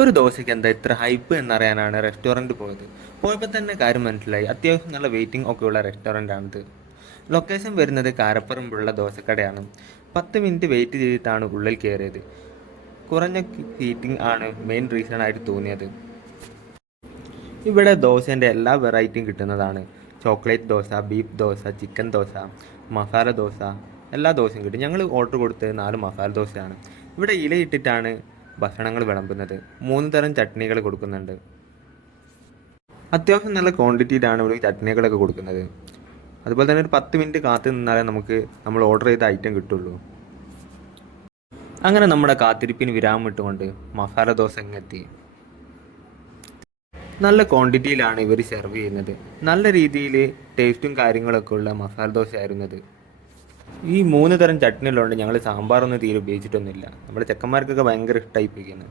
ഒരു ദോശയ്ക്ക് എന്താ ഇത്ര ഹൈപ്പ് എന്നറിയാനാണ് റെസ്റ്റോറൻറ്റ് പോയത്. പോയപ്പോൾ തന്നെ കാര്യം മനസ്സിലായി. അത്യാവശ്യം നല്ല വെയിറ്റിംഗ് ഒക്കെയുള്ള റെസ്റ്റോറൻ്റാണിത്. ലൊക്കേഷൻ വരുന്നത് കാരപ്പറമ്പുള്ള ദോശക്കടയാണ്. 10 മിനിറ്റ് വെയിറ്റ് ചെയ്തിട്ടാണ് ഉള്ളിൽ കയറിയത്. കുറഞ്ഞ സീറ്റിംഗ് ആണ് മെയിൻ റീസൺ ആയിട്ട് തോന്നിയത്. ഇവിടെ ദോശേൻ്റെ എല്ലാ വെറൈറ്റിയും കിട്ടുന്നതാണ്. Chocolate dosa, beef dosa, chicken dosa, masala dosa, എല്ലാ ദോശയും കിട്ടും. ഞങ്ങൾ ഓർഡർ കൊടുത്തത് 4 മസാല ദോശയാണ്. ഇവിടെ ഇലയിട്ടിട്ടാണ് ഭക്ഷണങ്ങൾ വിളമ്പുന്നത്. 3 തരം ചട്നികൾ കൊടുക്കുന്നുണ്ട്. അത്യാവശ്യം നല്ല ക്വാണ്ടിറ്റിയിലാണ് ഇവിടെ ചട്നികളൊക്കെ കൊടുക്കുന്നത്. അതുപോലെ തന്നെ ഒരു 10 മിനിറ്റ് കാത്തു നിന്നാലേ നമുക്ക് നമ്മൾ ഓർഡർ ചെയ്ത ഐറ്റം കിട്ടുള്ളൂ. അങ്ങനെ നമ്മുടെ കാത്തിരിപ്പിന് വിരാമം ഇട്ടുകൊണ്ട് മസാല ദോശ എത്തി. നല്ല ക്വാണ്ടിറ്റിയിലാണ് ഇവർ സെർവ് ചെയ്യുന്നത്. നല്ല രീതിയിൽ ടേസ്റ്റും കാര്യങ്ങളൊക്കെ ഉള്ള മസാല ദോശ ആയിരുന്നത്. ഈ 3 തരം ചട്നികളുണ്ട്. ഞങ്ങൾ സാമ്പാറൊന്നും തീരെ ഉപയോഗിച്ചിട്ടൊന്നുമില്ല. നമ്മുടെ ചെക്കന്മാർക്കൊക്കെ ഭയങ്കര ഇഷ്ടമായിപ്പോയിരിക്കുന്നു.